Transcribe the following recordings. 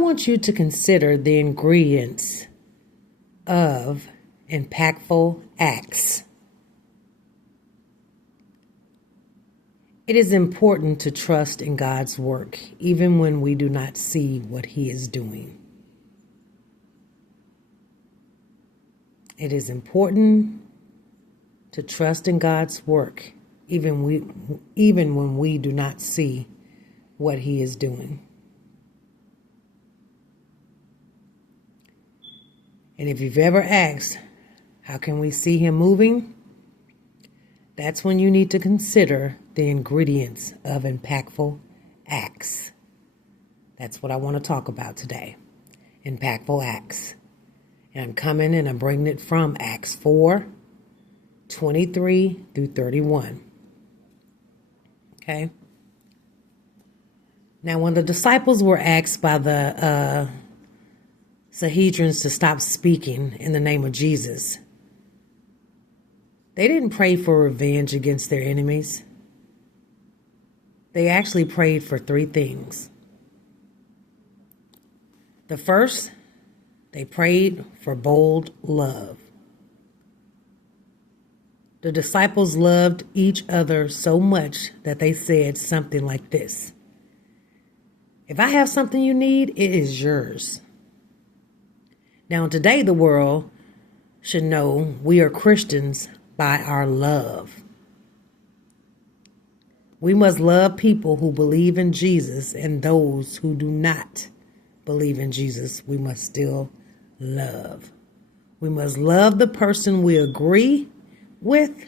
want you to consider the ingredients of impactful acts. It is important to trust in God's work, even when we do not see what He is doing. It is important to trust in God's work, even when we do not see what He is doing. And if you've ever asked, how can we see Him moving? That's when you need to consider the ingredients of impactful acts. That's what I want to talk about today. Impactful acts. And I'm coming and I'm bringing it from Acts 4:23 through 31. Okay. Now, when the disciples were asked by the Sanhedrins to stop speaking in the name of Jesus, they didn't pray for revenge against their enemies. They actually prayed for three things. The first, they prayed for bold love. The disciples loved each other so much that they said something like this: if I have something you need, it is yours. Now, today, the world should know we are Christians by our love. We must love people who believe in Jesus, and those who do not believe in Jesus, we must still love. We must love the person we agree with,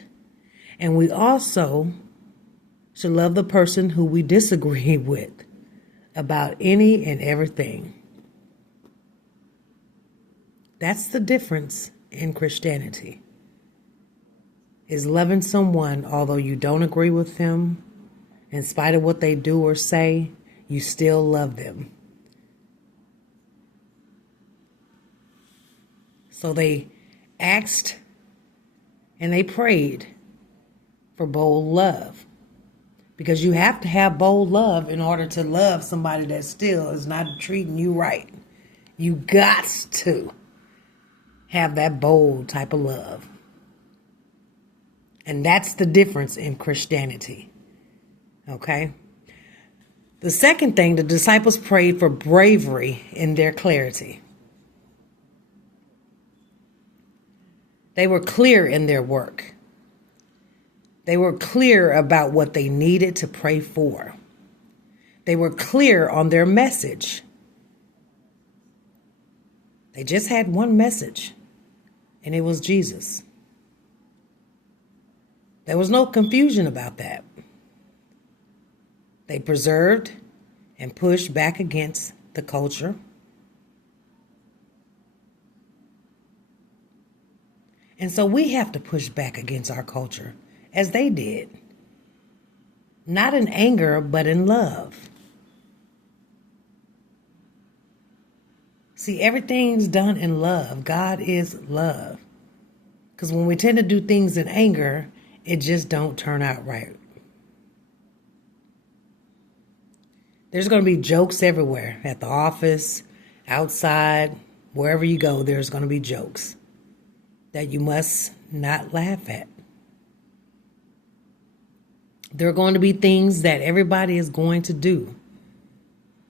and we also should love the person who we disagree with about any and everything. That's the difference in Christianity, is loving someone although you don't agree with them. In spite of what they do or say, you still love them. So they asked and they prayed for bold love. Because you have to have bold love in order to love somebody that still is not treating you right. You got to have that bold type of love. And that's the difference in Christianity. Okay? The second thing, the disciples prayed for bravery in their clarity. They were clear in their work. They were clear about what they needed to pray for. They were clear on their message. They just had one message, and it was Jesus. There was no confusion about that. They preserved and pushed back against the culture. And so we have to push back against our culture as they did. Not in anger, but in love. See, everything's done in love. God is love. Because when we tend to do things in anger, it just don't turn out right. There's going to be jokes everywhere. At the office, outside, wherever you go, there's going to be jokes that you must not laugh at. There are going to be things that everybody is going to do,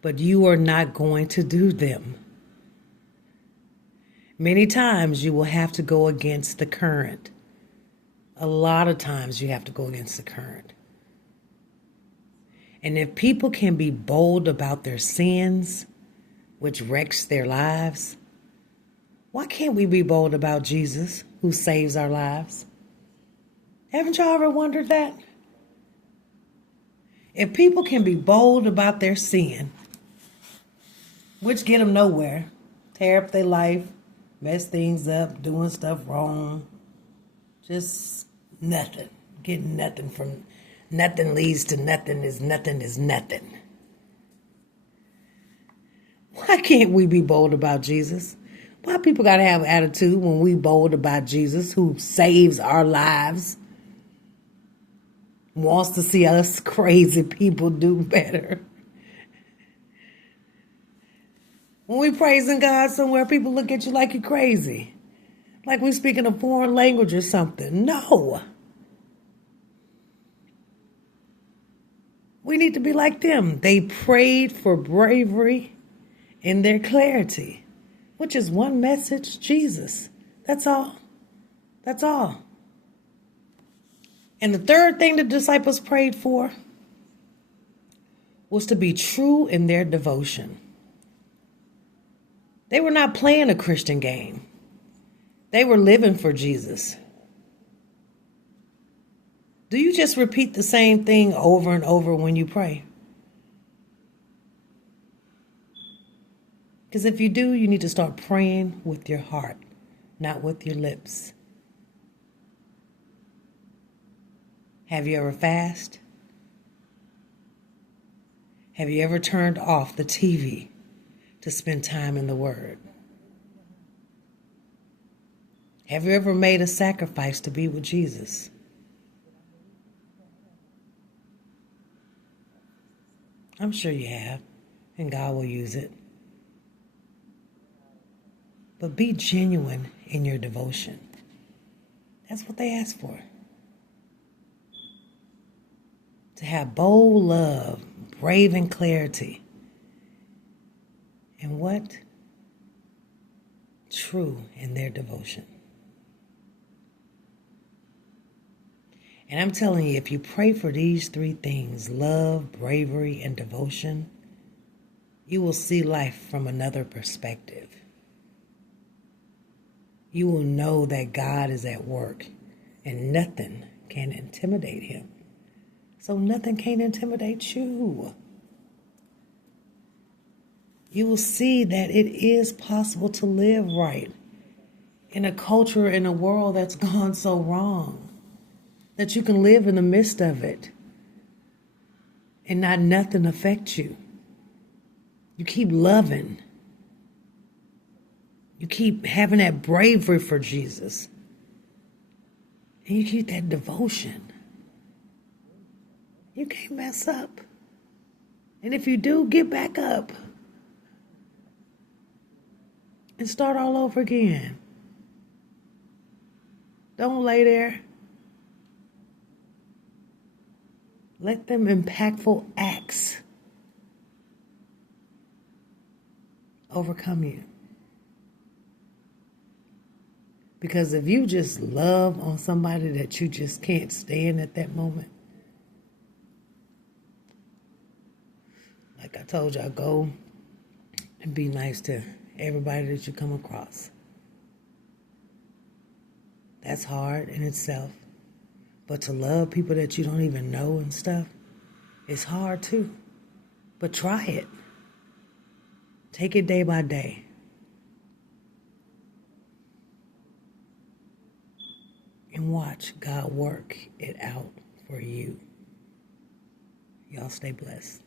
but you are not going to do them. Many times you will have to go against the current. A lot of times you have to go against the current. And if people can be bold about their sins, which wrecks their lives, why can't we be bold about Jesus, who saves our lives? Haven't y'all ever wondered that? If people can be bold about their sin, which get them nowhere, tear up their life, mess things up, doing stuff wrong, just nothing, getting nothing from nothing leads to nothing is nothing. Why can't we be bold about Jesus? Why people got to have attitude when we bold about Jesus, who saves our lives, wants to see us crazy people do better? When we praising God somewhere, people look at you like you're crazy. Like we speaking a foreign language or something. No. We need to be like them. They prayed for bravery in their clarity, which is one message, Jesus. That's all. That's all. And the third thing the disciples prayed for was to be true in their devotion. They were not playing a Christian game. They were living for Jesus. Do you just repeat the same thing over and over when you pray? Because if you do, you need to start praying with your heart, not with your lips. Have you ever fasted? Have you ever turned off the TV to spend time in the Word? Have you ever made a sacrifice to be with Jesus? I'm sure you have, and God will use it. But be genuine in your devotion. That's what they asked for. To have bold love, brave in clarity. And what? True in their devotion. And I'm telling you, if you pray for these three things, love, bravery, and devotion, you will see life from another perspective. You will know that God is at work and nothing can intimidate him. So nothing can intimidate you. You will see that it is possible to live right in a culture, in a world that's gone so wrong, that you can live in the midst of it and not nothing affect you. You keep loving. You keep having that bravery for Jesus. And you keep that devotion. You can't mess up. And if you do, get back up and start all over again. Don't lay there. Let them impactful acts overcome you. Because if you just love on somebody that you just can't stand at that moment, like I told y'all, go and be nice to everybody that you come across. That's hard in itself. But to love people that you don't even know and stuff, it's hard too. But try it. Take it day by day. And watch God work it out for you. Y'all stay blessed.